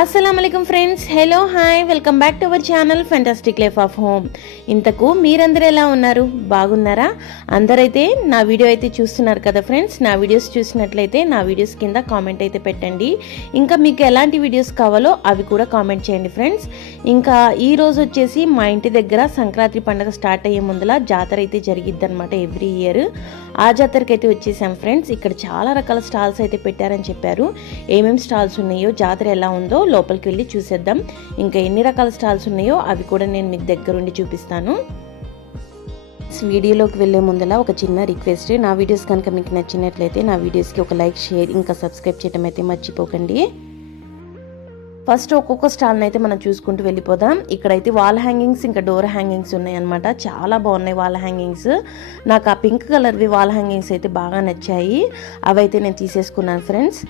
అస్సలం అయికం friends hello hi welcome back to our channel fantastic life of home ఇంతకు మీరందరూ ఎలా ఉన్నారు? బాగున్నారా? అందరైతే నా వీడియో అయితే చూస్తున్నారు కదా ఫ్రెండ్స్ నా వీడియోస్ చూసినట్లయితే నా వీడియోస్ కింద కామెంట్ అయితే పెట్టండి. ఇంకా మీకు ఎలాంటి వీడియోస్ కావాలో అవి కూడా కామెంట్ చేయండి ఫ్రెండ్స్ ఇంకా ఈ రోజు వచ్చేసి మా ఇంటి దగ్గర సంక్రాంతి పండుగ స్టార్ట్ అయ్యే ముందల జాతర అయితే జరిగిద్ది అనమాట ఎవ్రీ ఇయర్ ఆ జాతరకి అయితే వచ్చేసాం ఫ్రెండ్స్ ఇక్కడ చాలా రకాల స్టాల్స్ అయితే పెట్టారని చెప్పారు. ఏమేమి స్టాల్స్ ఉన్నాయో జాతర ఎలా ఉందో లోపలికి వెళ్ళి చూసేద్దాం. ఇంకా ఎన్ని రకాల స్టాల్స్ ఉన్నాయో అవి కూడా నేను మీకు దగ్గరుండి చూపిస్తాను. వీడియోలోకి వెళ్ళే ముందల ఒక చిన్న రిక్వెస్ట్ నా వీడియోస్ కనుక మీకు నచ్చినట్లయితే నా వీడియోస్కి ఒక లైక్ షేర్ ఇంకా సబ్స్క్రైబ్ చేయడం అయితే మర్చిపోకండి. ఫస్ట్ ఒక్కొక్క స్టాల్ని అయితే మనం చూసుకుంటూ వెళ్ళిపోదాం. ఇక్కడైతే వాల్ హ్యాంగింగ్స్ ఇంకా డోర్ హ్యాంగింగ్స్ ఉన్నాయన్నమాట. చాలా బాగున్నాయి వాల్ హ్యాంగింగ్స్ నాకు ఆ పింక్ కలర్వి వాల్ హ్యాంగింగ్స్ అయితే బాగా నచ్చాయి. అవైతే నేను తీసేసుకున్నాను ఫ్రెండ్స్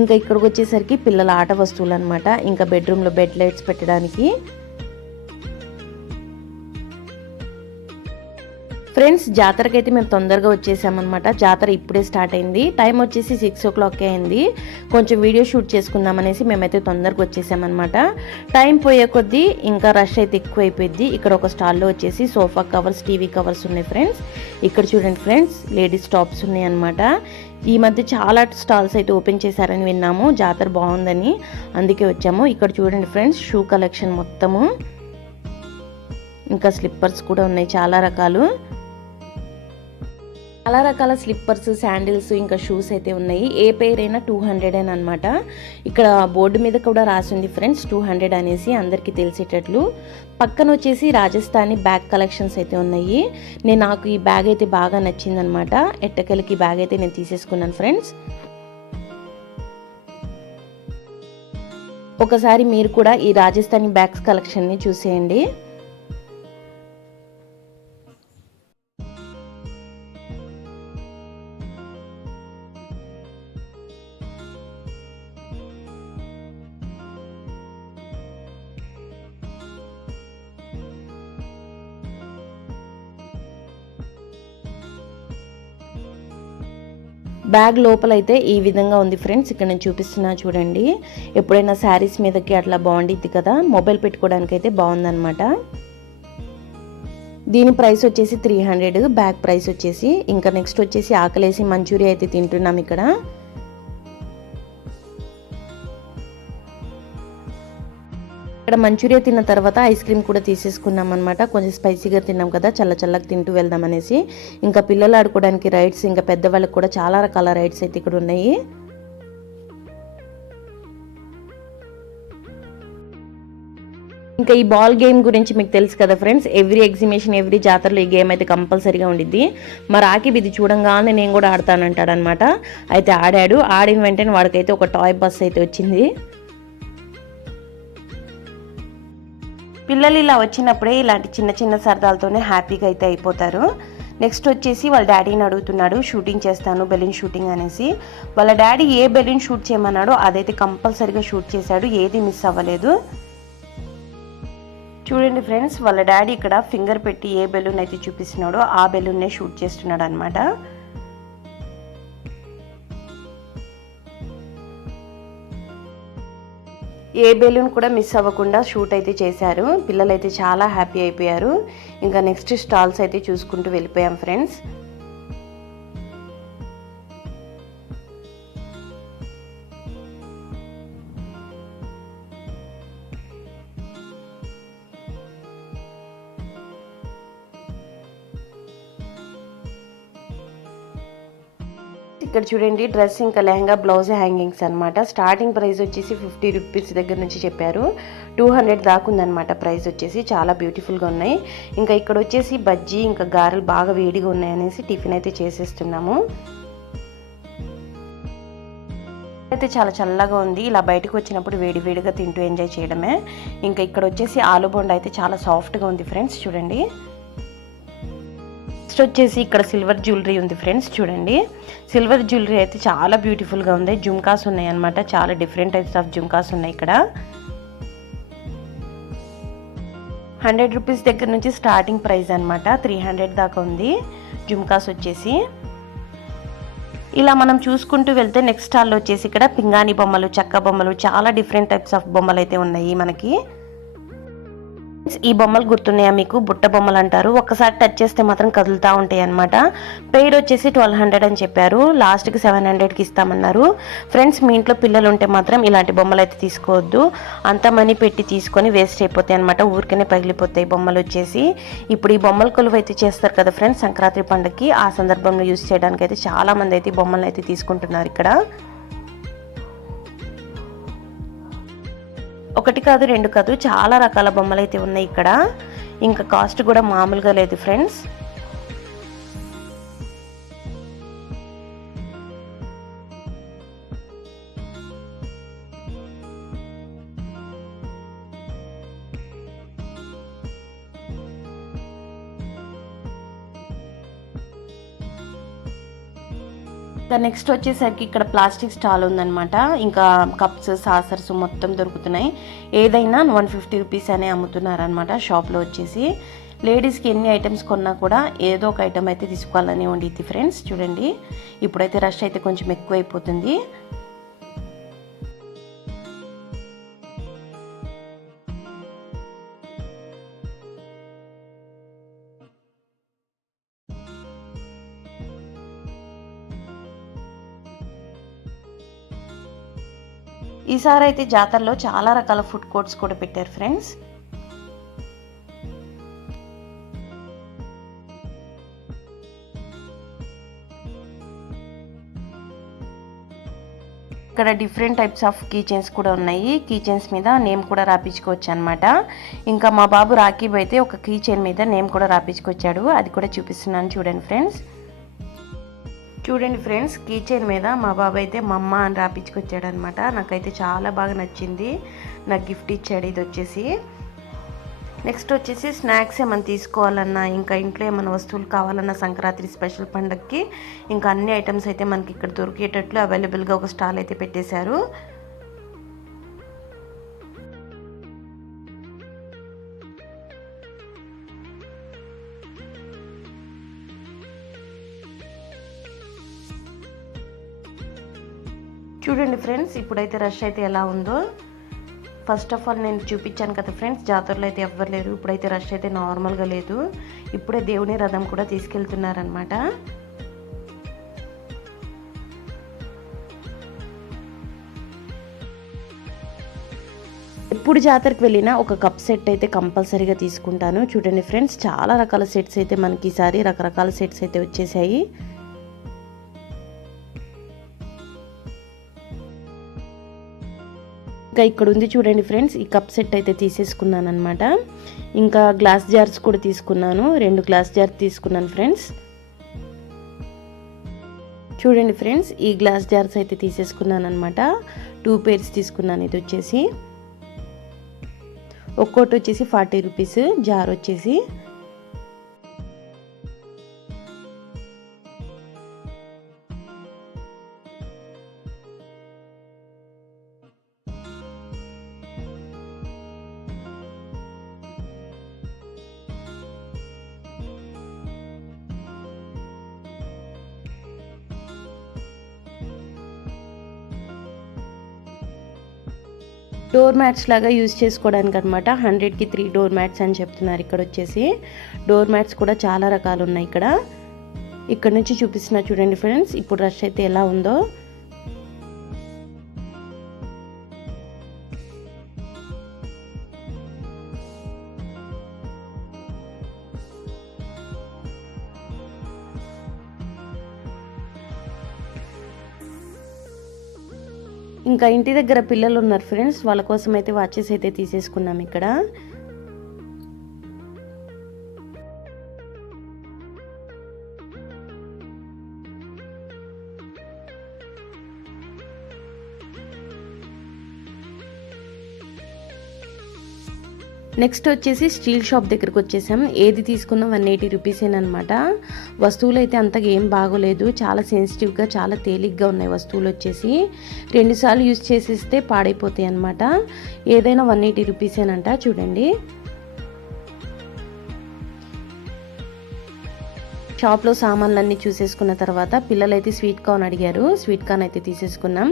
ఇంకా ఇక్కడికి వచ్చేసరికి పిల్లల ఆట వస్తువులు అనమాట ఇంకా బెడ్రూమ్లో బెడ్ లైట్స్ పెట్టడానికి. ఫ్రెండ్స్ జాతరకైతే మేము తొందరగా వచ్చేసామన్నమాట. జాతర ఇప్పుడే స్టార్ట్ అయింది. టైం వచ్చేసి సిక్స్ ఓ క్లాక్ అయింది. కొంచెం వీడియో షూట్ చేసుకుందామనేసి మేమైతే తొందరగా వచ్చేసామన్నమాట. టైం పోయే కొద్దీ ఇంకా రష్ అయితే ఎక్కువ అయిపోయింది ఇక్కడ ఒక స్టాల్లో వచ్చేసి సోఫా కవర్స్ టీవీ కవర్స్ ఉన్నాయి ఫ్రెండ్స్. ఇక్కడ చూడండి ఫ్రెండ్స్ లేడీస్ టాప్స్ ఉన్నాయి అనమాట ఈ మధ్య చాలా స్టాల్స్ అయితే ఓపెన్ చేశారని విన్నాము. జాతర బాగుందని అందుకే వచ్చాము. ఇక్కడ చూడండి ఫ్రెండ్స్ షూ కలెక్షన్ మొత్తము. ఇంకా స్లిప్పర్స్ కూడా ఉన్నాయి చాలా రకాలు. చాలా రకాల స్లిప్పర్స్ శాండిల్స్ ఇంకా షూస్ అయితే ఉన్నాయి. ఏ పేర్ అయినా టూ హండ్రెడ్ అని అనమాట ఇక్కడ బోర్డు మీద కూడా రాసింది ఫ్రెండ్స్ టూ హండ్రెడ్ అనేసి అందరికీ తెలిసేటట్లు. పక్కన వచ్చేసి రాజస్థానీ బ్యాగ్ కలెక్షన్స్ అయితే ఉన్నాయి. నేను నాకు ఈ బ్యాగ్ అయితే బాగా నచ్చిందనమాట ఎట్టకెలకి బ్యాగ్ అయితే నేను తీసేసుకున్నాను ఫ్రెండ్స్ ఒకసారి మీరు కూడా ఈ రాజస్థానీ బ్యాగ్స్ కలెక్షన్ని చూసేయండి. బ్యాగ్ లోపలైతే ఈ విధంగా ఉంది ఫ్రెండ్స్. ఇక్కడ నేను చూపిస్తున్నా చూడండి. ఎప్పుడైనా శారీస్ మీదకి అట్లా బాగుండిద్ది కదా మొబైల్ పెట్టుకోవడానికి అయితే బాగుందన్నమాట. దీని ప్రైస్ వచ్చేసి త్రీ హండ్రెడ్ బ్యాగ్ ప్రైస్ వచ్చేసి ఇంకా నెక్స్ట్ వచ్చేసి ఆకలేసి మంచూరియా అయితే తింటున్నాం ఇక్కడ. ఇక్కడ మంచూరియా తిన్న తర్వాత ఐస్ క్రీమ్ కూడా తీసేసుకున్నాం అనమాట కొంచెం స్పైసీగా తిన్నాం కదా చల్ల చల్లగా తింటూ వెళ్దాం అనేసి. ఇంకా పిల్లలు ఆడుకోవడానికి రైడ్స్ ఇంకా పెద్దవాళ్ళకి కూడా చాలా రకాల రైడ్స్ అయితే ఇక్కడ ఉన్నాయి. ఇంకా ఈ బాల్ గేమ్ గురించి మీకు తెలుసు కదా ఫ్రెండ్స్ ఎవ్రీ ఎగ్జిబిషన్ ఎవ్రీ జాతరలో ఈ గేమ్ అయితే కంపల్సరీగా ఉండిద్ది. మా రాకీ ఇది చూడంగానే నేను కూడా ఆడతానంటాడనమాట అయితే ఆడాడు ఆడిన వెంటనే వాడికైతే ఒక టాయ్ బస్ అయితే వచ్చింది. పిల్లలు ఇలా వచ్చినప్పుడే ఇలాంటి చిన్న చిన్న సరదాలతోనే హ్యాపీగా అయితే అయిపోతారు. నెక్స్ట్ వచ్చేసి వాళ్ళ డాడీని అడుగుతున్నాడు షూటింగ్ చేస్తాను బెలూన్ షూటింగ్ అనేసి. వాళ్ళ డాడీ ఏ బెలూన్ షూట్ చేయమన్నాడో అదైతే కంపల్సరీగా షూట్ చేశాడు ఏది మిస్ అవ్వలేదు. చూడండి ఫ్రెండ్స్ వాళ్ళ డాడీ ఇక్కడ ఫింగర్ పెట్టి ఏ బెలూన్ అయితే చూపిస్తున్నాడో ఆ బెలూన్నే షూట్ చేస్తున్నాడు అనమాట ఏ బెలూన్ కూడా మిస్ అవ్వకుండా షూట్ అయితే చేశారు. పిల్లలు అయితే చాలా హ్యాపీ అయిపోయారు. ఇంకా నెక్స్ట్ స్టాల్స్ అయితే చూసుకుంటూ వెళ్ళిపోయాం ఫ్రెండ్స్. ఇక్కడ చూడండి డ్రెస్ ఇంకా లెహంగా బ్లౌజ్ హ్యాంగింగ్స్ అనమాట స్టార్టింగ్ ప్రైస్ వచ్చేసి ఫిఫ్టీ రూపీస్ దగ్గర నుంచి చెప్పారు. టూ హండ్రెడ్ దాకా ఉందన్నమాట ప్రైస్ వచ్చేసి. చాలా బ్యూటిఫుల్గా ఉన్నాయి. ఇంకా ఇక్కడ వచ్చేసి బజ్జీ ఇంకా గారెలు బాగా వేడిగా ఉన్నాయి అనేసి టిఫిన్ అయితే చేసేస్తున్నాము. అయితే చాలా చల్లగా ఉంది. ఇలా బయటకు వచ్చినప్పుడు వేడి వేడిగా తింటూ ఎంజాయ్ చేయడమే. ఇంకా ఇక్కడ వచ్చేసి ఆలు బొండ అయితే చాలా సాఫ్ట్గా ఉంది ఫ్రెండ్స్ చూడండి. నెక్స్ట్ వచ్చేసి ఇక్కడ సిల్వర్ జ్యువెలరీ ఉంది ఫ్రెండ్స్ చూడండి. సిల్వర్ జ్యువెలరీ అయితే చాలా బ్యూటిఫుల్గా ఉంది. జుమ్కాస్ ఉన్నాయి అనమాట చాలా డిఫరెంట్ టైప్స్ ఆఫ్ జుమ్కాస్ ఉన్నాయి ఇక్కడ. హండ్రెడ్ రూపీస్ దగ్గర నుంచి స్టార్టింగ్ ప్రైస్ అనమాట త్రీ హండ్రెడ్ దాకా ఉంది జుమ్కాస్ వచ్చేసి. ఇలా మనం చూసుకుంటూ వెళ్తే నెక్స్ట్ స్టాల్లో వచ్చేసి ఇక్కడ పింగాణి బొమ్మలు చెక్క బొమ్మలు చాలా డిఫరెంట్ టైప్స్ ఆఫ్ బొమ్మలు అయితే ఉన్నాయి మనకి. ఈ బొమ్మలు గుర్తున్నాయా మీకు? బుట్ట బొమ్మలు అంటారు ఒక్కసారి టచ్ చేస్తే మాత్రం కదులుతూ ఉంటాయి అనమాట పెయిడ్ వచ్చేసి ట్వెల్వ్ హండ్రెడ్ అని చెప్పారు. లాస్ట్కి సెవెన్ హండ్రెడ్కి ఇస్తామన్నారు. ఫ్రెండ్స్ మీ ఇంట్లో పిల్లలు ఉంటే మాత్రం ఇలాంటి బొమ్మలు అయితే తీసుకోవద్దు. అంత మనీ పెట్టి తీసుకొని వేస్ట్ అయిపోతాయి అనమాట ఊరికనే పగిలిపోతాయి బొమ్మలు వచ్చేసి. ఇప్పుడు ఈ బొమ్మల కొలువు అయితే చేస్తారు కదా ఫ్రెండ్స్ సంక్రాంతి పండుగకి ఆ సందర్భంలో యూస్ చేయడానికి అయితే చాలా మంది అయితే ఈ బొమ్మలు అయితే తీసుకుంటున్నారు ఇక్కడ. ఒకటి కాదు రెండు కాదు చాలా రకాల బొమ్మలు అయితే ఉన్నాయి ఇక్కడ. ఇంకా కాస్ట్ కూడా మామూలుగా లేదు ఫ్రెండ్స్. ఇంకా నెక్స్ట్ వచ్చేసరికి ఇక్కడ ప్లాస్టిక్ స్టాల్ ఉందనమాట ఇంకా కప్స్ సాసర్స్ మొత్తం దొరుకుతున్నాయి. ఏదైనా వన్ ఫిఫ్టీ రూపీస్ అనే అమ్ముతున్నారనమాట షాప్లో వచ్చేసి. లేడీస్కి ఎన్ని ఐటమ్స్ కొన్నా కూడా ఏదో ఒక ఐటమ్ అయితే తీసుకోవాలని ఉండిద్ది ఫ్రెండ్స్. చూడండి. ఇప్పుడైతే రష్ అయితే కొంచెం ఎక్కువైపోతుంది. ఈసారి అయితే జాతరలో చాలా రకాల ఫుడ్ కోర్ట్స్ కూడా పెట్టారు ఫ్రెండ్స్. ఇక్కడ డిఫరెంట్ టైప్స్ ఆఫ్ కీచెన్స్ కూడా ఉన్నాయి. కీచెన్స్ మీద నేమ్ కూడా రాపించుకోవచ్చు అనమాట ఇంకా మా బాబు రాకీబ్ అయితే ఒక కీచెన్ మీద నేమ్ కూడా రాపించుకొచ్చాడు. అది కూడా చూపిస్తున్నాను చూడండి ఫ్రెండ్స్. చూడండి ఫ్రెండ్స్ కీచైన్ మీద మా బాబాయ్ అయితే మా అమ్మ అని రాపించుకొచ్చాడు అనమాట నాకైతే చాలా బాగా నచ్చింది. నాకు గిఫ్ట్ ఇచ్చాడు ఇది వచ్చేసి. నెక్స్ట్ వచ్చేసి స్నాక్స్ ఏమైనా తీసుకోవాలన్నా ఇంకా ఇంట్లో ఏమైనా వస్తువులు కావాలన్నా సంక్రాంతి స్పెషల్ పండగకి ఇంకా అన్ని ఐటమ్స్ అయితే మనకి ఇక్కడ దొరికేటట్లు అవైలబుల్గా ఒక స్టాల్ అయితే పెట్టేశారు. చూడండి ఫ్రెండ్స్ ఇప్పుడైతే రష్ అయితే ఎలా ఉందో. ఫస్ట్ ఆఫ్ ఆల్ నేను చూపించాను కదా ఫ్రెండ్స్ జాతరలో అయితే ఎవ్వరు లేరు. ఇప్పుడైతే రష్ అయితే నార్మల్గా లేదు. ఇప్పుడే దేవుని రథం కూడా తీసుకెళ్తున్నారనమాట ఎప్పుడు జాతరకు వెళ్ళినా ఒక కప్ సెట్ అయితే కంపల్సరీగా తీసుకుంటాను. చూడండి ఫ్రెండ్స్ చాలా రకాల సెట్స్ అయితే మనకి ఈసారి రకరకాల సెట్స్ అయితే వచ్చేసాయి. ఇంకా ఇక్కడ ఉంది చూడండి ఫ్రెండ్స్. ఈ కప్ సెట్ అయితే తీసేసుకున్నాను అనమాట ఇంకా గ్లాస్ జార్స్ కూడా తీసుకున్నాను. రెండు గ్లాస్ జార్ తీసుకున్నాను ఫ్రెండ్స్. చూడండి ఫ్రెండ్స్ ఈ గ్లాస్ జార్స్ అయితే తీసేసుకున్నాను అనమాట టూ పేర్స్ తీసుకున్నాను ఇది వచ్చేసి. ఒక్కోటి వచ్చేసి ఫార్టీ రూపీస్ జార్ వచ్చేసి. డోర్ మ్యాట్స్ లాగా యూజ్ చేసుకోవడానికి అనమాట హండ్రెడ్కి త్రీ డోర్ మ్యాట్స్ అని చెప్తున్నారు ఇక్కడ వచ్చేసి డోర్ మ్యాట్స్ కూడా చాలా రకాలు ఉన్నాయి ఇక్కడ. ఇక్కడ నుంచి చూపిస్తున్నా చూడండి ఫ్రెండ్స్. ఇప్పుడు రష్ అయితే ఎలా ఉందో. ఇంకా ఇంటి దగ్గర పిల్లలు ఉన్నారు ఫ్రెండ్స్ వాళ్ళ కోసం అయితే వాచెస్ అయితే తీసేసుకున్నాం ఇక్కడ. నెక్స్ట్ వచ్చేసి స్టీల్ షాప్ దగ్గరకు వచ్చేసాం ఏది తీసుకున్నా వన్ ఎయిటీ రూపీసేనమాట వస్తువులు అయితే అంతగా ఏం బాగోలేదు. చాలా సెన్సిటివ్గా చాలా తేలిగ్గా ఉన్నాయి వస్తువులు వచ్చేసి. రెండుసార్లు యూజ్ చేసేస్తే పాడైపోతాయి అనమాట ఏదైనా వన్ ఎయిటీ రూపీసేనంట చూడండి. షాప్లో సామాన్లన్నీ చూసేసుకున్న తర్వాత పిల్లలైతే స్వీట్ కార్న్ అడిగారు. స్వీట్ కార్న్ అయితే తీసేసుకున్నాం.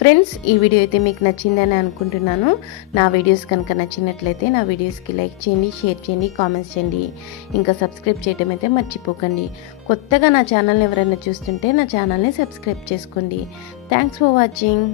ఫ్రెండ్స్ ఈ వీడియో అయితే మీకు నచ్చిందని అనుకుంటున్నాను. నా వీడియోస్ కనుక నచ్చినట్లయితే నా వీడియోస్కి లైక్ చేయండి షేర్ చేయండి కామెంట్స్ చేయండి. ఇంకా సబ్స్క్రైబ్ చేయడం అయితే మర్చిపోకండి. కొత్తగా నా ఛానల్ని ఎవరైనా చూస్తుంటే నా ఛానల్ని సబ్స్క్రైబ్ చేసుకోండి. Thanks for watching